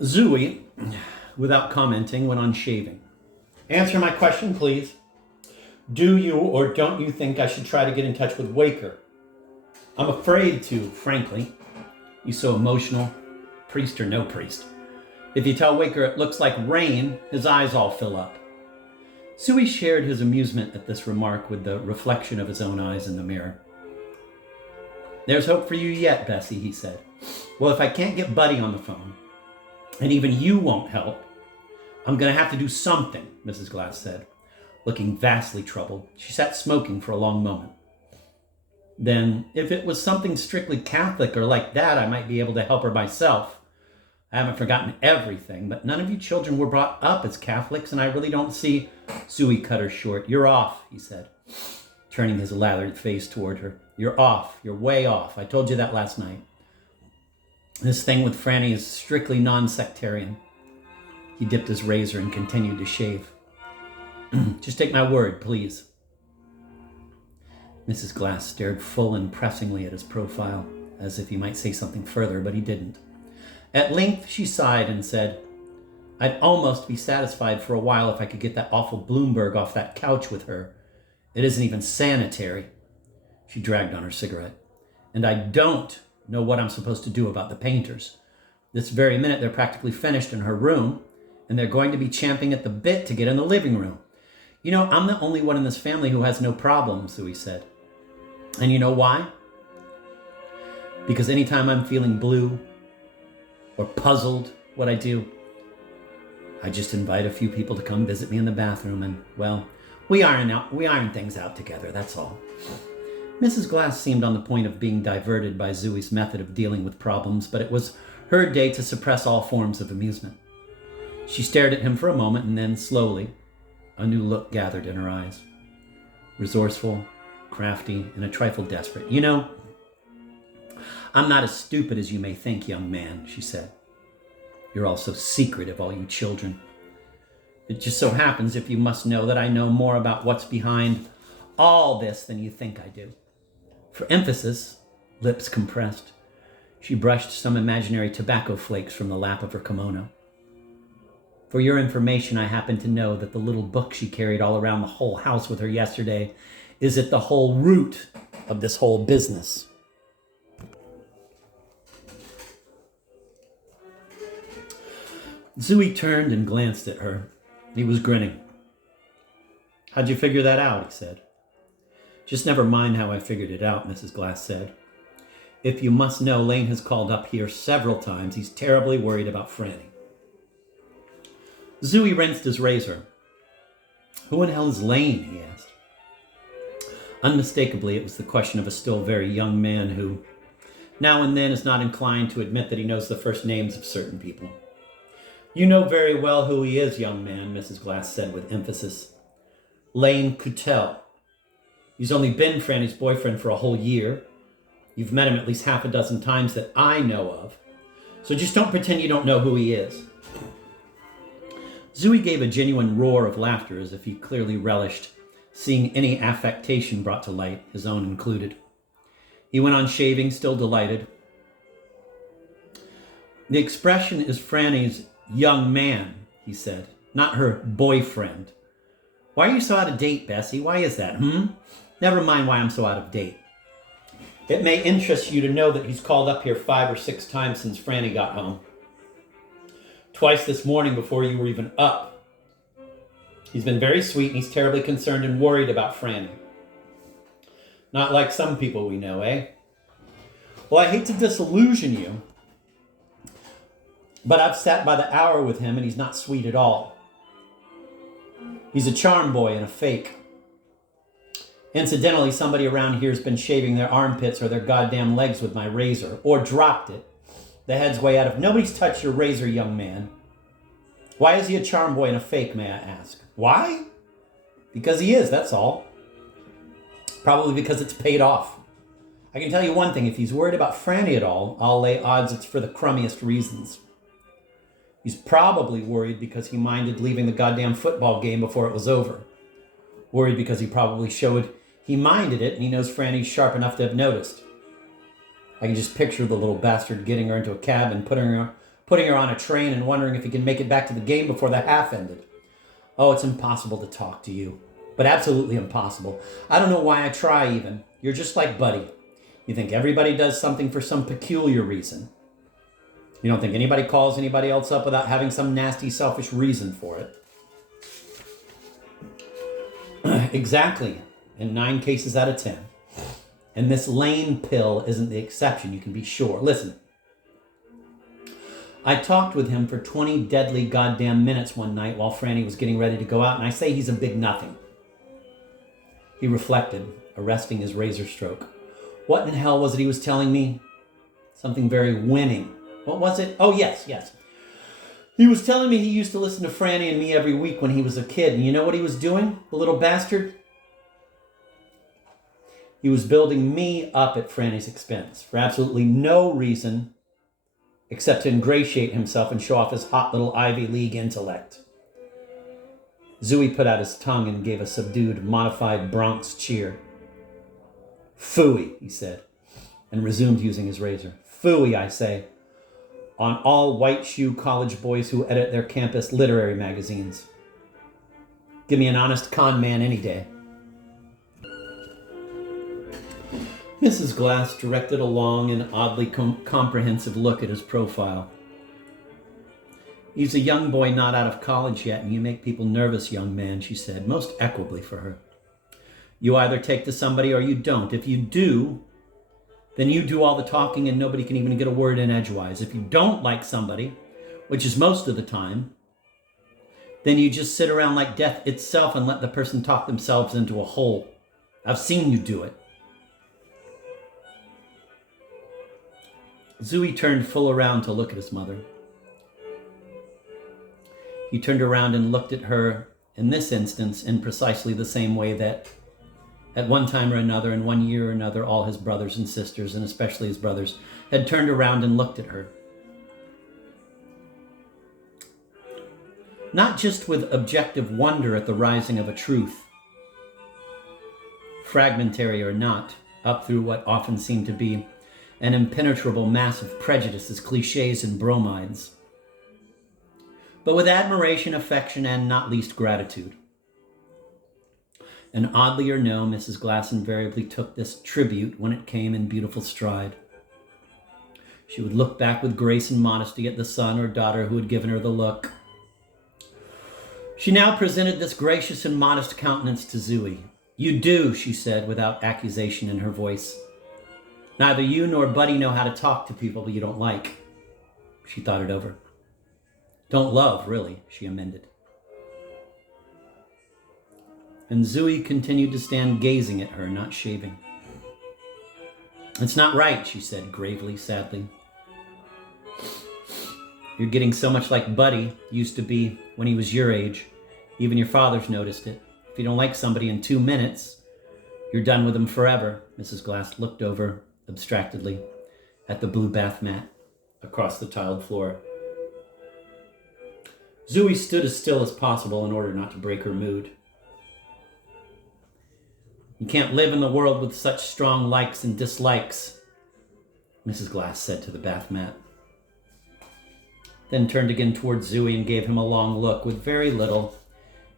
Zooey, without commenting, went on shaving. Answer my question, please. Do you or don't you think I should try to get in touch with Waker? I'm afraid to, frankly. He's so emotional, priest or no priest. If you tell Waker it looks like rain, his eyes all fill up. Zooey shared his amusement at this remark with the reflection of his own eyes in the mirror. There's hope for you yet, Bessie, he said. Well, if I can't get Buddy on the phone, and even you won't help, I'm going to have to do something, Mrs. Glass said, looking vastly troubled. She sat smoking for a long moment. Then, if it was something strictly Catholic or like that, I might be able to help her myself. I haven't forgotten everything, but none of you children were brought up as Catholics, and I really don't see... Zooey cut her short. You're off, he said, turning his lathered face toward her. You're off. You're way off. I told you that last night. This thing with Franny is strictly non-sectarian. He dipped his razor and continued to shave. Just take my word, please. Mrs. Glass stared full and pressingly at his profile, as if he might say something further, but he didn't. At length, she sighed and said, I'd almost be satisfied for a while if I could get that awful Bloomberg off that couch with her. It isn't even sanitary. She dragged on her cigarette. And I don't know what I'm supposed to do about the painters. This very minute, they're practically finished in her room, and they're going to be champing at the bit to get in the living room. You know, I'm the only one in this family who has no problems, Zooey said. And you know why? Because anytime I'm feeling blue or puzzled what I do, I just invite a few people to come visit me in the bathroom and, well, we iron things out together, that's all. Mrs. Glass seemed on the point of being diverted by Zooey's method of dealing with problems, but it was her day to suppress all forms of amusement. She stared at him for a moment, and then, slowly, a new look gathered in her eyes. Resourceful, crafty, and a trifle desperate. You know, I'm not as stupid as you may think, young man, she said. You're all so secretive, all you children. It just so happens, if you must know, that I know more about what's behind all this than you think I do. For emphasis, lips compressed, she brushed some imaginary tobacco flakes from the lap of her kimono. For your information, I happen to know that the little book she carried all around the whole house with her yesterday is at the whole root of this whole business. Zooey turned and glanced at her. He was grinning. How'd you figure that out? He said. Just never mind how I figured it out, Mrs. Glass said. If you must know, Lane has called up here several times. He's terribly worried about Franny. Zooey rinsed his razor. Who in hell is Lane? He asked. Unmistakably, it was the question of a still very young man who, now and then, is not inclined to admit that he knows the first names of certain people. You know very well who he is, young man, Mrs. Glass said with emphasis. Lane Coutel. He's only been Franny's boyfriend for a whole year. You've met him at least half a dozen times that I know of. So just don't pretend you don't know who he is. Zooey gave a genuine roar of laughter as if he clearly relished seeing any affectation brought to light, his own included. He went on shaving, still delighted. The expression is Franny's young man, he said, not her boyfriend. Why are you so out of date, Bessie? Why is that, Never mind why I'm so out of date. It may interest you to know that he's called up here 5 or 6 times since Franny got home. Twice this morning before you were even up. He's been very sweet and he's terribly concerned and worried about Franny. Not like some people we know, eh? Well, I hate to disillusion you, but I've sat by the hour with him and he's not sweet at all. He's a charm boy and a fake. Incidentally, somebody around here has been shaving their armpits or their goddamn legs with my razor, or dropped it. The head's way out of... Nobody's touched your razor, young man. Why is he a charm boy and a fake, may I ask? Why? Because he is, that's all. Probably because it's paid off. I can tell you one thing, if he's worried about Franny at all, I'll lay odds it's for the crummiest reasons. He's probably worried because he minded leaving the goddamn football game before it was over. Worried because he probably showed he minded it and he knows Franny's sharp enough to have noticed. I can just picture the little bastard getting her into a cab and putting putting her on a train and wondering if he can make it back to the game before the half ended. Oh, it's impossible to talk to you, but absolutely impossible. I don't know why I try even. You're just like Buddy. You think everybody does something for some peculiar reason. You don't think anybody calls anybody else up without having some nasty, selfish reason for it. Exactly, in 9 cases out of 10. And this Lane pill isn't the exception, you can be sure. Listen, I talked with him for 20 deadly goddamn minutes one night while Franny was getting ready to go out, and I say he's a big nothing. He reflected, arresting his razor stroke. What in hell was it he was telling me? Something very winning. What was it? Oh, yes. He was telling me he used to listen to Franny and me every week when he was a kid, and you know what he was doing, the little bastard? He was building me up at Franny's expense for absolutely no reason except to ingratiate himself and show off his hot little Ivy League intellect. Zooey put out his tongue and gave a subdued, modified Bronx cheer. Phooey, he said, and resumed using his razor. Phooey, I say, on all white shoe college boys who edit their campus literary magazines. Give me an honest con man any day. Mrs. Glass directed a long and oddly comprehensive look at his profile. He's a young boy not out of college yet, and you make people nervous, young man, she said, most equably for her. You either take to somebody or you don't. If you do, then you do all the talking and nobody can even get a word in edgewise. If you don't like somebody, which is most of the time, then you just sit around like death itself and let the person talk themselves into a hole. I've seen you do it. Zooey turned full around to look at his mother. He turned around and looked at her, in this instance, in precisely the same way that at one time or another, in one year or another, all his brothers and sisters, and especially his brothers, had turned around and looked at her. Not just with objective wonder at the rising of a truth, fragmentary or not, up through what often seemed to be an impenetrable mass of prejudices, cliches, and bromides, but with admiration, affection, and not least gratitude. And oddly or no, Mrs. Glass invariably took this tribute when it came in beautiful stride. She would look back with grace and modesty at the son or daughter who had given her the look. She now presented this gracious and modest countenance to Zooey. You do, she said, without accusation in her voice. Neither you nor Buddy know how to talk to people you don't like. She thought it over. Don't love, really, she amended. And Zooey continued to stand gazing at her, not shaving. It's not right, she said, gravely, sadly. You're getting so much like Buddy used to be when he was your age. Even your father's noticed it. If you don't like somebody in 2 minutes, you're done with them forever. Mrs. Glass looked over abstractedly at the blue bath mat across the tiled floor. Zooey stood as still as possible in order not to break her mood. You can't live in the world with such strong likes and dislikes, Mrs. Glass said to the bath mat. Then turned again towards Zooey and gave him a long look with very little,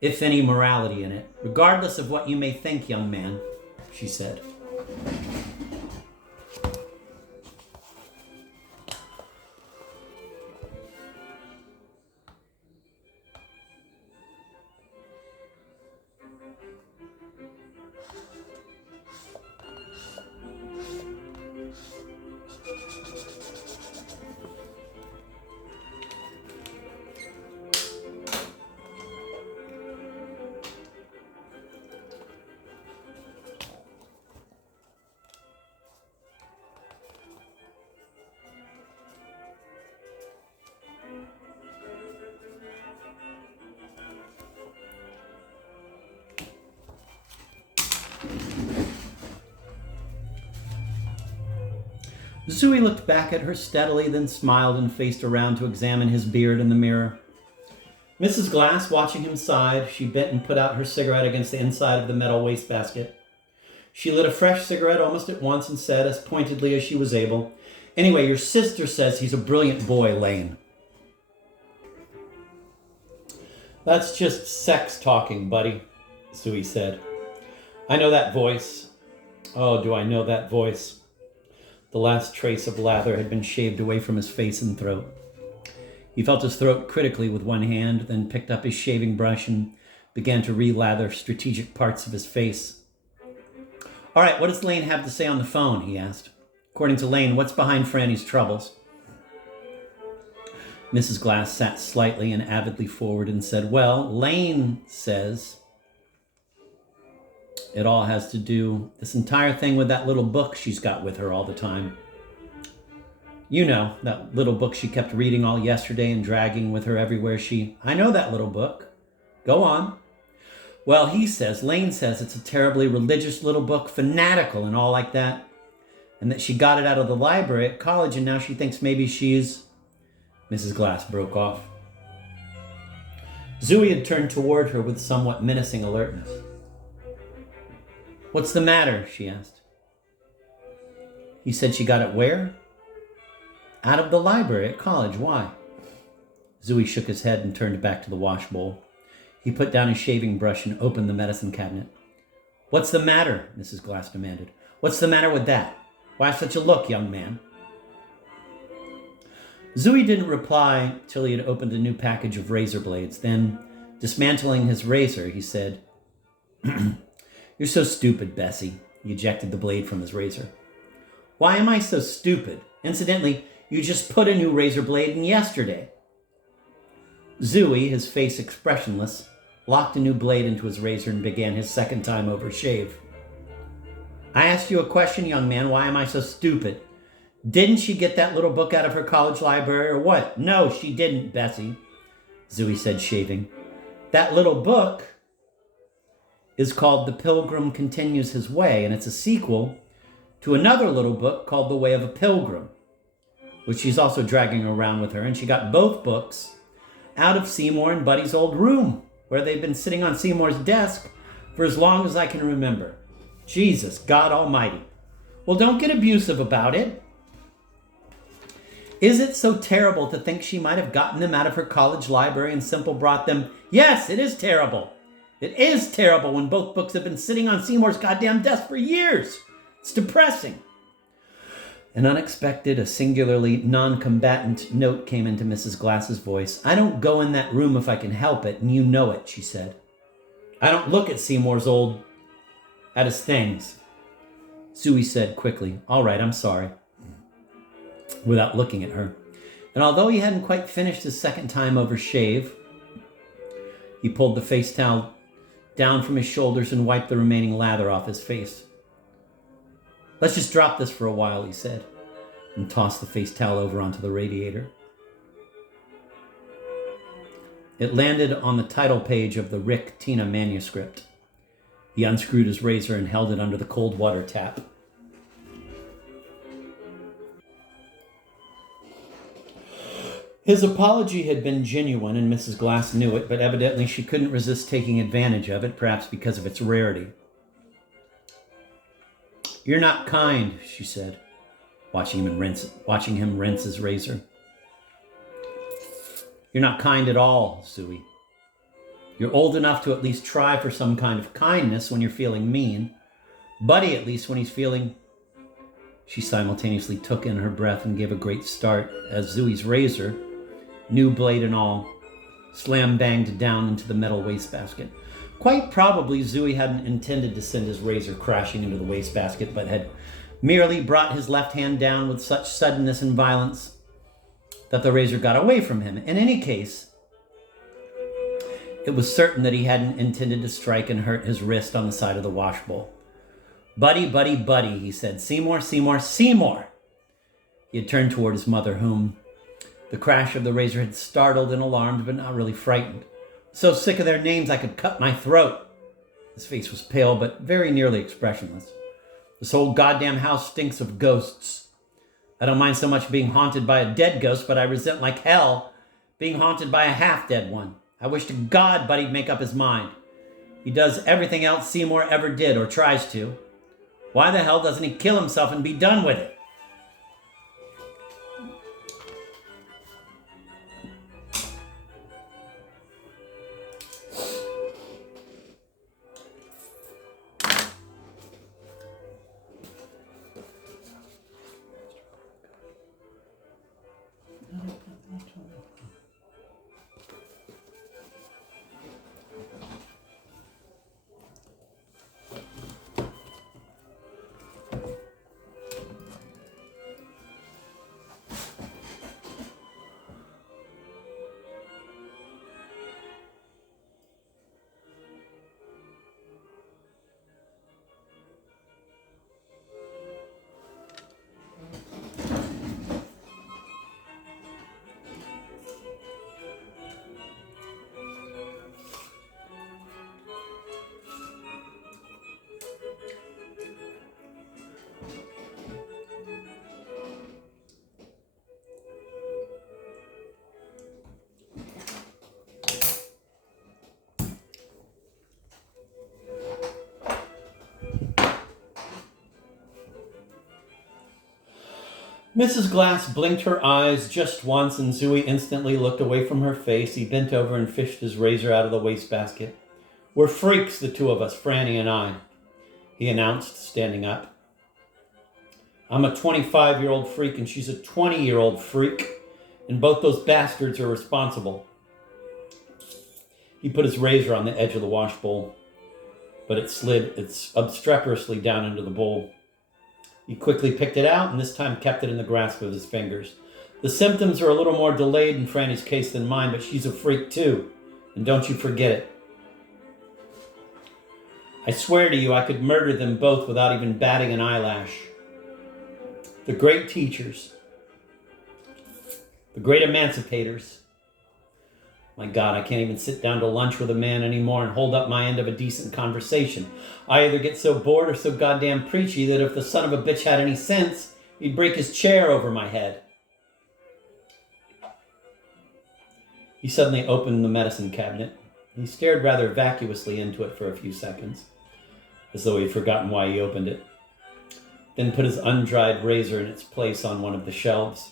if any, morality in it. Regardless of what you may think, young man, she said. Zooey looked back at her steadily, then smiled and faced around to examine his beard in the mirror. Mrs. Glass, watching him, sighed. She bent and put out her cigarette against the inside of the metal wastebasket. She lit a fresh cigarette almost at once and said, as pointedly as she was able, Anyway, your sister says he's a brilliant boy, Lane. That's just sex talking, buddy, Zooey said. I know that voice. Oh, do I know that voice? The last trace of lather had been shaved away from his face and throat. He felt his throat critically with one hand, then picked up his shaving brush and began to re-lather strategic parts of his face. All right, what does Lane have to say on the phone? He asked. According to Lane, what's behind Franny's troubles? Mrs. Glass sat slightly and avidly forward and said, well, Lane says it all has to do, this entire thing with that little book she's got with her all the time. You know, that little book she kept reading all yesterday and dragging with her everywhere I know that little book. Go on. Well, Lane says it's a terribly religious little book, fanatical and all like that. And that she got it out of the library at college and now she thinks maybe she's... Mrs. Glass broke off. Zooey had turned toward her with somewhat menacing alertness. What's the matter? She asked. He said she got it where? Out of the library at college. Why? Zooey shook his head and turned back to the wash bowl. He put down his shaving brush and opened the medicine cabinet. What's the matter? Mrs. Glass demanded. What's the matter with that? Why such a look, young man? Zooey didn't reply till he had opened a new package of razor blades. Then, dismantling his razor, he said, You're so stupid, Bessie. He ejected the blade from his razor. Why am I so stupid? Incidentally, you just put a new razor blade in yesterday. Zooey, his face expressionless, locked a new blade into his razor and began his second time over shave. I asked you a question, young man. Why am I so stupid? Didn't she get that little book out of her college library or what? No, she didn't, Bessie, Zooey said, shaving. That little book is called The Pilgrim Continues His Way, and it's a sequel to another little book called The Way of a Pilgrim, which she's also dragging around with her. And she got both books out of Seymour and Buddy's old room, where they've been sitting on Seymour's desk for as long as I can remember. Jesus, God Almighty. Well, don't get abusive about it. Is it so terrible to think she might have gotten them out of her college library and simply brought them? Yes, it is terrible. It is terrible when both books have been sitting on Seymour's goddamn desk for years. It's depressing. An unexpected, a singularly non-combatant note came into Mrs. Glass's voice. I don't go in that room if I can help it, and you know it, she said. I don't look at at his things. Zooey said quickly, all right, I'm sorry, without looking at her. And although he hadn't quite finished his second time over shave, he pulled the face towel down from his shoulders and wiped the remaining lather off his face. Let's just drop this for a while, he said, and tossed the face towel over onto the radiator. It landed on the title page of the Rick Tina manuscript. He unscrewed his razor and held it under the cold water tap. His apology had been genuine, and Mrs. Glass knew it, but evidently she couldn't resist taking advantage of it, perhaps because of its rarity. You're not kind, she said, watching him rinse his razor. You're not kind at all, Zooey. You're old enough to at least try for some kind of kindness when you're feeling mean. Buddy, at least when he's feeling... She simultaneously took in her breath and gave a great start as Zooey's razor, new blade and all, slam-banged down into the metal wastebasket. Quite probably Zooey hadn't intended to send his razor crashing into the wastebasket, but had merely brought his left hand down with such suddenness and violence that the razor got away from him. In any case, it was certain that he hadn't intended to strike and hurt his wrist on the side of the wash bowl. Buddy, buddy, buddy, he said. Seymour, Seymour, Seymour. He had turned toward his mother, whom the crash of the razor had startled and alarmed, but not really frightened. So sick of their names I could cut my throat. His face was pale, but very nearly expressionless. This whole goddamn house stinks of ghosts. I don't mind so much being haunted by a dead ghost, but I resent like hell being haunted by a half-dead one. I wish to God Buddy'd make up his mind. He does everything else Seymour ever did, or tries to. Why the hell doesn't he kill himself and be done with it? Mrs. Glass blinked her eyes just once, and Zooey instantly looked away from her face. He bent over and fished his razor out of the wastebasket. "We're freaks, the two of us, Franny and I," he announced, standing up. "I'm a 25-year-old freak, and she's a 20-year-old freak, and both those bastards are responsible." He put his razor on the edge of the wash bowl, but it slid obstreperously down into the bowl. He quickly picked it out, and this time kept it in the grasp of his fingers. "The symptoms are a little more delayed in Franny's case than mine, but she's a freak too, and don't you forget it. I swear to you, I could murder them both without even batting an eyelash. The great teachers, the great emancipators. My God, I can't even sit down to lunch with a man anymore and hold up my end of a decent conversation. I either get so bored or so goddamn preachy that if the son of a bitch had any sense, he'd break his chair over my head." He suddenly opened the medicine cabinet. He stared rather vacuously into it for a few seconds, as though he'd forgotten why he opened it, then put his undried razor in its place on one of the shelves.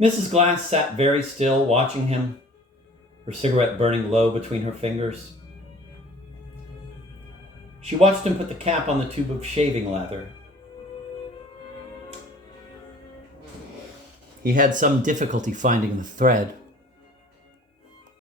Mrs. Glass sat very still, watching him, her cigarette burning low between her fingers. She watched him put the cap on the tube of shaving lather. He had some difficulty finding the thread.